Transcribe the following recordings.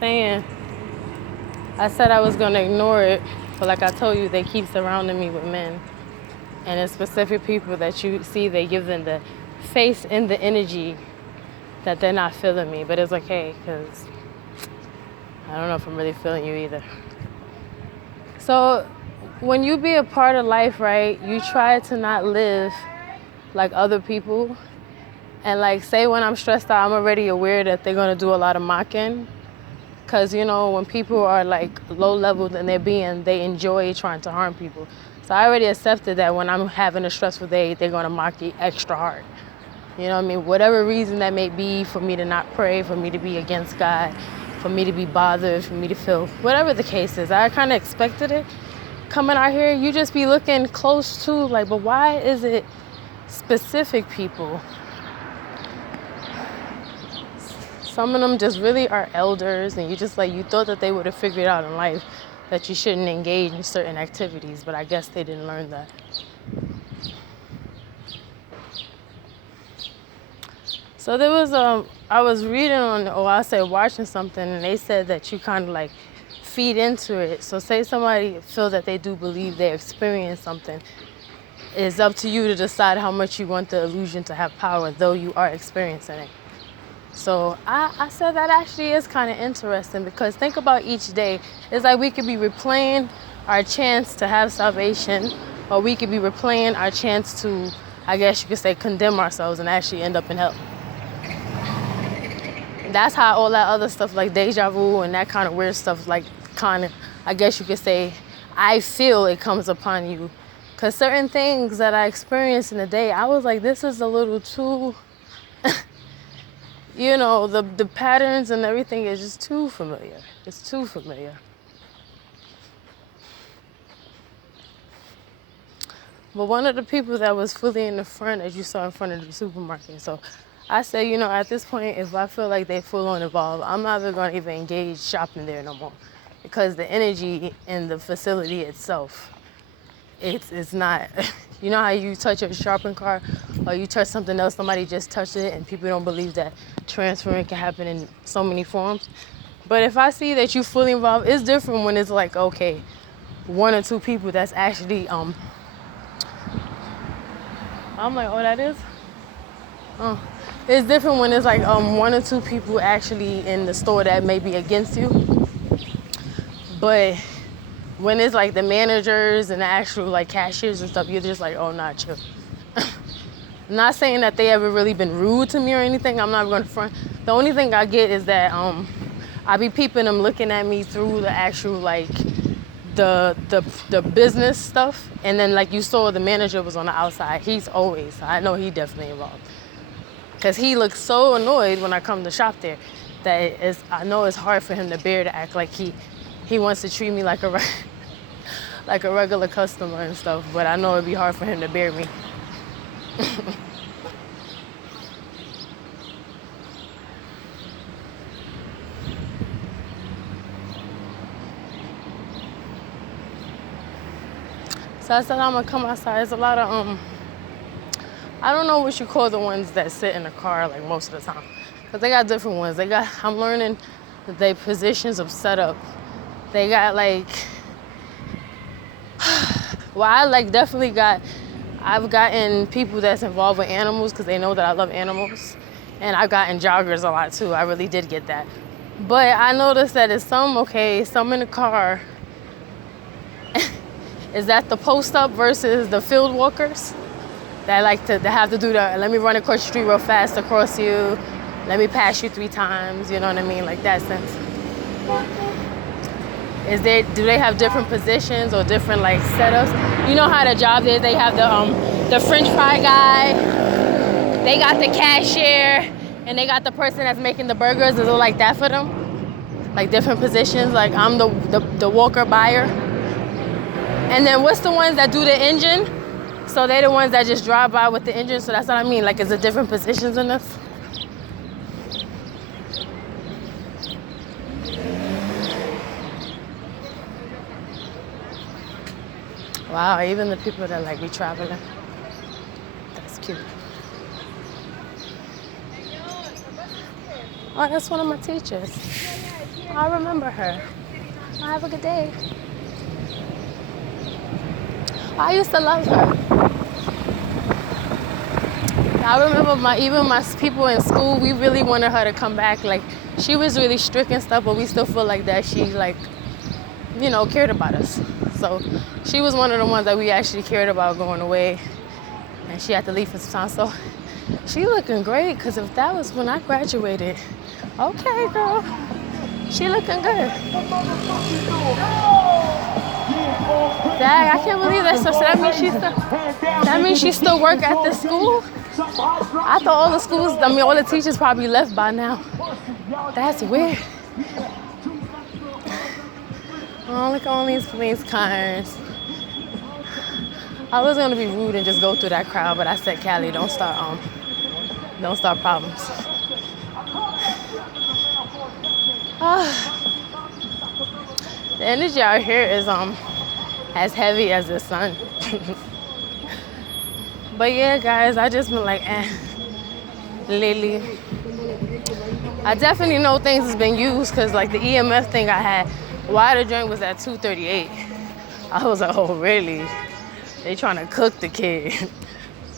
saying, I said I was gonna ignore it, but like I told you, they keep surrounding me with men. And it's specific people that you see, they give them the face and the energy that they're not feeling me. But it's okay, because I don't know if I'm really feeling you either. So when you be a part of life, right, you try to not live like other people. And like, say when I'm stressed out, I'm already aware that they're gonna do a lot of mocking. Cause you know, when people are like low level in their being, they enjoy trying to harm people. So I already accepted that when I'm having a stressful day, they're gonna mock you extra hard. You know what I mean? Whatever reason that may be for me to not pray, for me to be against God, for me to be bothered, for me to feel, whatever the case is, I kind of expected it. Coming out here, you just be looking close to like, but why is it specific people? Some of them just really are elders, and you just like, you thought that they would have figured out in life that you shouldn't engage in certain activities, but I guess they didn't learn that. So there was I was reading on, or I say watching something, and they said that you kind of like feed into it. So say somebody feel that they do believe they experience something, it's up to you to decide how much you want the illusion to have power, though you are experiencing it. So I said that actually is kind of interesting, because think about each day. It's like we could be replaying our chance to have salvation, or we could be replaying our chance to, I guess you could say, condemn ourselves and actually end up in hell. That's how all that other stuff like deja vu and that kind of weird stuff, like kind of, I guess you could say, I feel it comes upon you. Because certain things that I experienced in the day, I was like, this is a little too... You know, the patterns and everything is just too familiar. It's too familiar. But one of the people that was fully in the front, as you saw in front of the supermarket, so I said, you know, at this point, if I feel like they full on involved, I'm not even going to even engage shopping there no more. Because the energy in the facility itself, it's not... You know how you touch your shopping cart, or you touch something else, somebody just touched it, and people don't believe that transferring can happen in so many forms. But if I see that you fully involved, it's different when it's like, okay, one or two people that's actually, I'm like, oh, that is? Oh. It's different when it's like one or two people actually in the store that may be against you. But when it's like the managers and the actual like cashiers and stuff, you're just like, oh, not chill. Not saying that they ever really been rude to me or anything. I'm not going to front. The only thing I get is that I be peeping them looking at me through the actual like the business stuff. And then like you saw, the manager was on the outside. He's always, I know he definitely involved. Because he looks so annoyed when I come to shop there that I know it's hard for him to bear to act like he wants to treat me like a like a regular customer and stuff, but I know it'd be hard for him to bear me. So I said I'm gonna come outside. There's a lot of I don't know what you call the ones that sit in the car like most of the time, because they got different ones. I'm learning they positions of setup. They got like, well, I've gotten people that's involved with animals because they know that I love animals. And I've gotten joggers a lot too. I really did get that. But I noticed that it's some in the car. Is that the post up versus the field walkers? That like to have to do let me run across the street real fast across you. Let me pass you 3 times, you know what I mean? Like that sense. Do they have different positions or different like setups? You know how the job is, they have the French fry guy, they got the cashier, and they got the person that's making the burgers. Is it like that for them? Like different positions, like I'm the walker buyer. And then what's the ones that do the engine? So they're the ones that just drive by with the engine, so that's what I mean, like is it different positions in this? Wow, even the people that like be traveling. That's cute. Oh, that's one of my teachers. I remember her. Have a good day. I used to love her. I remember even my people in school, we really wanted her to come back. Like, she was really strict and stuff, but we still feel like that she, like, you know, cared about us. So she was one of the ones that we actually cared about going away, and she had to leave for some time. So she looking great, because if that was when I graduated, okay, girl, she looking good. Dang, I can't believe that. So that means she still work at this school? I thought all the schools, all the teachers probably left by now. That's weird. Oh, look at all these police cars. I was gonna be rude and just go through that crowd, but I said, Callie, don't start problems. The energy out here is as heavy as the sun. But yeah, guys, I just been like, lately. I definitely know things has been used, because like the EMF thing I had, why the joint was at 238. I was like, oh really? They trying to cook the kid.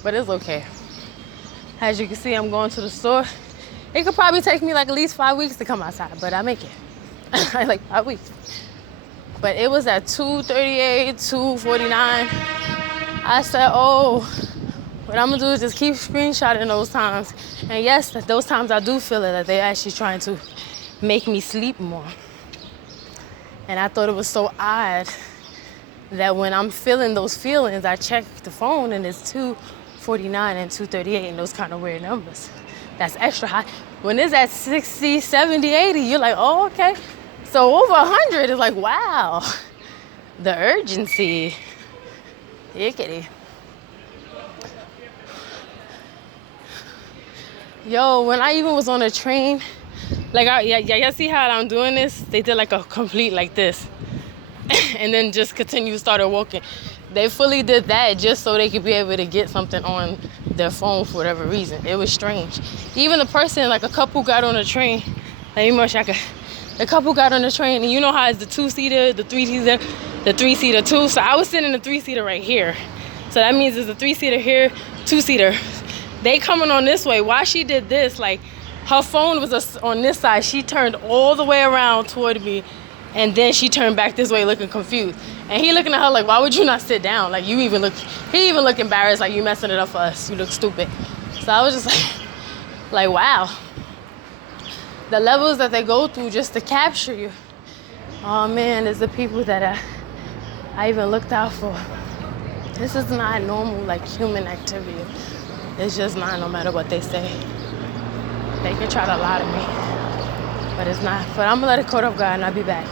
But it's okay. As you can see, I'm going to the store. It could probably take me like at least 5 weeks to come outside, but I make it. Like 5 weeks. But it was at 238, 249. I said, oh, what I'm gonna do is just keep screenshotting those times. And yes, those times I do feel it, that they're actually trying to make me sleep more. And I thought it was so odd that when I'm feeling those feelings, I check the phone and it's 249 and 238 and those kind of weird numbers. That's extra high. When it's at 60, 70, 80, you're like, oh, okay. So over 100 is like, wow, the urgency. Yickety. Yo, when I even was on a train, like, y'all see how I'm doing this? They did like a complete like this. And then just started walking. They fully did that just so they could be able to get something on their phone for whatever reason. It was strange. Even the person, like a couple got on the train. The couple got on the train, and you know how it's the 2-seater, the 3-seater, the 3-seater too. So I was sitting in the 3-seater right here. So that means there's a 3-seater here, 2-seater. They coming on this way. While she did this, like her phone was on this side. She turned all the way around toward me, and then she turned back this way looking confused. And he looking at her like, why would you not sit down? Like, he even look embarrassed, like, you messing it up for us. You look stupid. So I was just like, wow. The levels that they go through just to capture you. Oh man, it's the people that I even looked out for. This is not normal, like, human activity. It's just not, no matter what they say. They can try to lie to me, but it's not. But I'm gonna let it caught up, God, and I'll be back.